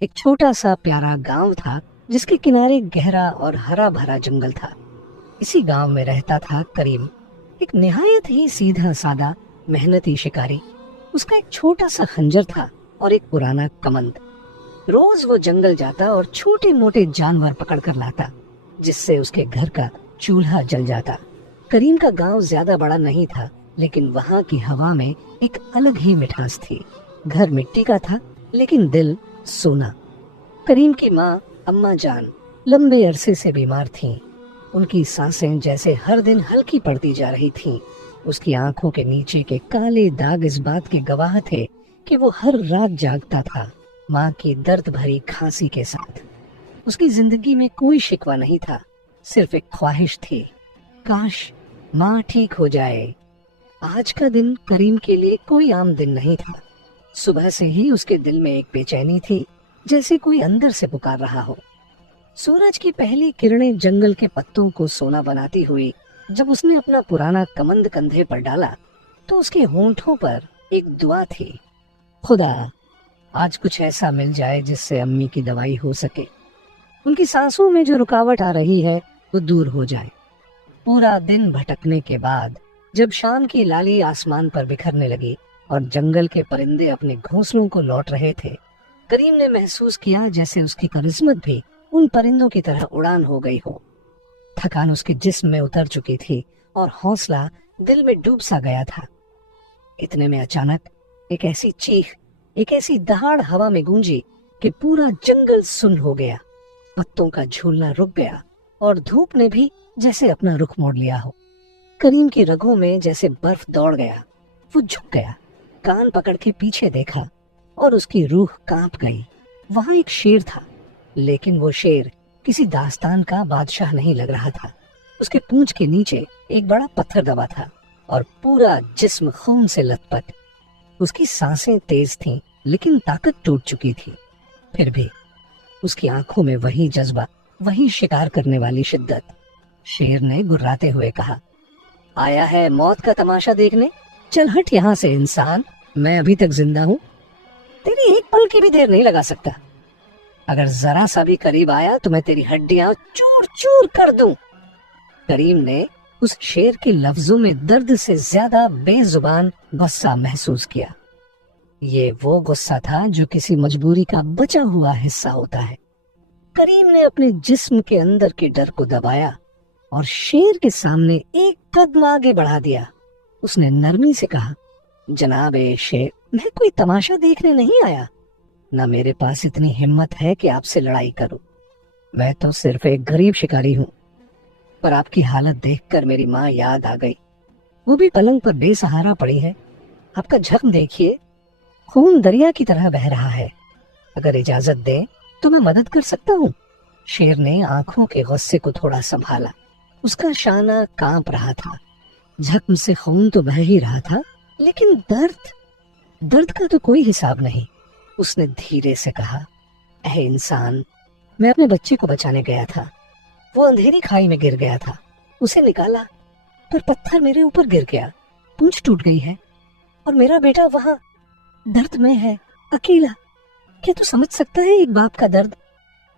ایک چھوٹا سا پیارا گاؤں تھا جس کے کنارے گہرا اور ہرا بھرا جنگل تھا۔ اسی گاؤں میں رہتا تھا کریم، ایک نہایت ہی سیدھا سادہ محنتی شکاری۔ اس کا ایک چھوٹا سا خنجر تھا اور ایک پرانا کمند۔ روز وہ جنگل جاتا اور چھوٹے موٹے جانور پکڑ کر لاتا، جس سے اس کے گھر کا چولہا جل جاتا۔ کریم کا گاؤں زیادہ بڑا نہیں تھا، لیکن وہاں کی ہوا میں ایک الگ ہی مٹھاس تھی۔ گھر مٹی کا تھا لیکن دل سونا۔ کریم کی ماں اماں جان لمبے عرصے سے بیمار تھیں۔ ان کی سانسیں جیسے ہر دن ہلکی پڑتی جا رہی تھیں۔ اس کی آنکھوں کے نیچے کے کالے داغ اس بات کے گواہ تھے کہ وہ ہر رات جاگتا تھا، ماں کی درد بھری کھانسی کے ساتھ۔ اس کی زندگی میں کوئی شکوہ نہیں تھا، صرف ایک خواہش تھی، کاش ماں ٹھیک ہو جائے۔ آج کا دن کریم کے لیے کوئی عام دن نہیں تھا۔ صبح سے ہی اس کے دل میں ایک بے چینی تھی، جیسے کوئی اندر سے پکار رہا ہو۔ سورج کی پہلی کرنیں جنگل کے پتوں کو سونا بناتی ہوئی جب اس نے اپنا پرانا کمند کندھے پر ڈالا تو اس کے ہونٹوں پر ایک دعا تھی، خدا آج کچھ ایسا مل جائے جس سے امی کی دوائی ہو سکے، ان کی سانسوں میں جو رکاوٹ آ رہی ہے وہ دور ہو جائے۔ پورا دن بھٹکنے کے بعد جب شام کی لالی آسمان پر بکھرنے لگی اور جنگل کے پرندے اپنے گھونسلوں کو لوٹ رہے تھے، کریم نے محسوس کیا جیسے اس کی قسمت بھی ان پرندوں کی طرح اڑان ہو گئی ہو۔ تھکان اس کے جسم میں اتر چکی تھی اور حوصلہ دل میں ڈوب سا گیا تھا۔ اتنے میں اچانک ایک ایسی چیخ، ایک ایسی دہاڑ ہوا میں گونجی کہ پورا جنگل سن ہو گیا۔ پتوں کا جھولنا رک گیا اور دھوپ نے بھی جیسے اپنا رخ موڑ لیا ہو۔ کریم کی رگوں میں جیسے برف دوڑ گیا، وہ جھک گیا، کان پکڑ کے پیچھے دیکھا اور اس کی روح کانپ گئی۔ وہاں ایک شیر تھا، لیکن وہ شیر کسی داستان کا بادشاہ نہیں لگ رہا تھا۔ اس کے پونچھ کے نیچے ایک بڑا پتھر دبا تھا اور پورا جسم خون سے لت پت۔ اس کی سانسیں تیز تھیں لیکن طاقت ٹوٹ چکی تھی۔ پھر بھی اس کی آنکھوں میں وہی جذبہ، وہی شکار کرنے والی شدت۔ شیر نے گراتے ہوئے کہا، آیا ہے موت کا تماشا دیکھنے؟ چل ہٹ یہاں سے انسان، میں ابھی تک زندہ ہوں، تیری ایک پل کی بھی دیر نہیں لگا سکتا۔ اگر ذرا سا بھی قریب آیا تو میں تیری ہڈیاں چور چور کر دوں۔ کریم نے اس شیر کے لفظوں میں درد سے زیادہ بے زبان غصہ محسوس کیا۔ یہ وہ غصہ تھا جو کسی مجبوری کا بچا ہوا حصہ ہوتا ہے۔ کریم نے اپنے جسم کے اندر کے ڈر کو دبایا اور شیر کے سامنے ایک قدم آگے بڑھا دیا۔ اس نے نرمی سے کہا، جناب شیر، میں کوئی تماشا دیکھنے نہیں آیا، نہ میرے پاس اتنی ہمت ہے کہ آپ سے لڑائی کروں۔ میں تو صرف ایک غریب شکاری ہوں، پر آپ کی حالت دیکھ کر میری ماں یاد آ گئی، وہ بھی پلنگ پر بے سہارا پڑی ہے۔ آپ کا زخم دیکھیے، خون دریا کی طرح بہہ رہا ہے، اگر اجازت دیں تو میں مدد کر سکتا ہوں۔ شیر نے آنکھوں کے غصے کو تھوڑا سنبھالا، اس کا شانہ کانپ رہا تھا، زخم سے خون تو بہہ ہی رہا تھا، لیکن درد کا تو کوئی حساب نہیں۔ اس نے دھیرے سے کہا، اے انسان، میں اپنے بچے کو بچانے گیا تھا، وہ اندھیری کھائی میں گر گیا تھا، اسے نکالا پر پتھر میرے اوپر گر گیا، پونچھ ٹوٹ گئی ہے اور میرا بیٹا وہاں درد میں ہے، اکیلا۔ کیا تو سمجھ سکتا ہے ایک باپ کا درد؟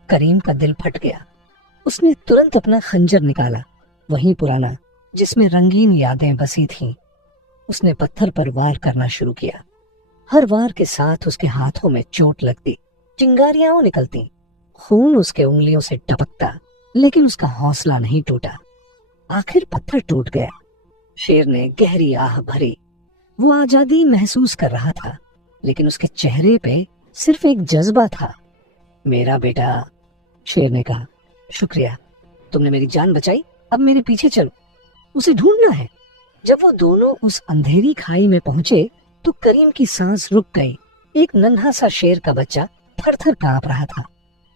کریم کا دل پھٹ گیا۔ اس نے ترنت اپنا خنجر نکالا، وہی پرانا جس میں رنگین یادیں بسی تھیں۔ اس نے پتھر پر وار کرنا شروع کیا۔ ہر وار کے ساتھ اس کے ہاتھوں میں چوٹ لگتی، چنگاریاں نکلتی، خون اس کے انگلیوں سے ٹپکتا، لیکن اس کا حوصلہ نہیں ٹوٹا۔ آخر پتھر ٹوٹ گیا۔ شیر نے گہری آہ بھری، وہ آزادی محسوس کر رہا تھا، لیکن اس کے چہرے پہ صرف ایک جذبہ تھا۔ میرا بیٹا، شیر نے کہا، شکریہ، تم نے میری جان بچائی، اب میرے پیچھے چلو، اسے ڈھونڈنا ہے۔ جب وہ دونوں اس اندھیری کھائی میں پہنچے تو کریم کی سانس رک گئی۔ ایک ننھا سا شیر کا بچہ تھر تھر کانپ رہا تھا،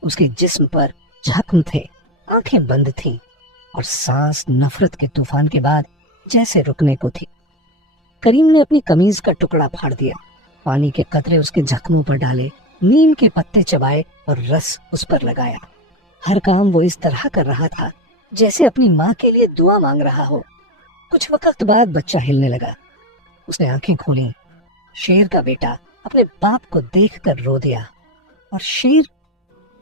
اس کے جسم پر زخم تھے، آنکھیں بند تھیں اور سانس نفرت کے طوفان کے بعد جیسے رکنے کو تھی۔ کریم نے اپنی قمیض کا ٹکڑا پھاڑ دیا، پانی کے قطرے اس کے زخموں پر ڈالے، نیم کے پتے چبائے اور رس اس پر لگایا۔ ہر کام وہ اس طرح کر رہا تھا جیسے اپنی ماں کے لیے دعا مانگ رہا ہو۔ کچھ وقت بعد بچہ ہلنے لگا، اس نے آنکھیں کھولیں۔ شیر کا بیٹا اپنے باپ کو دیکھ کر رو دیا اور شیر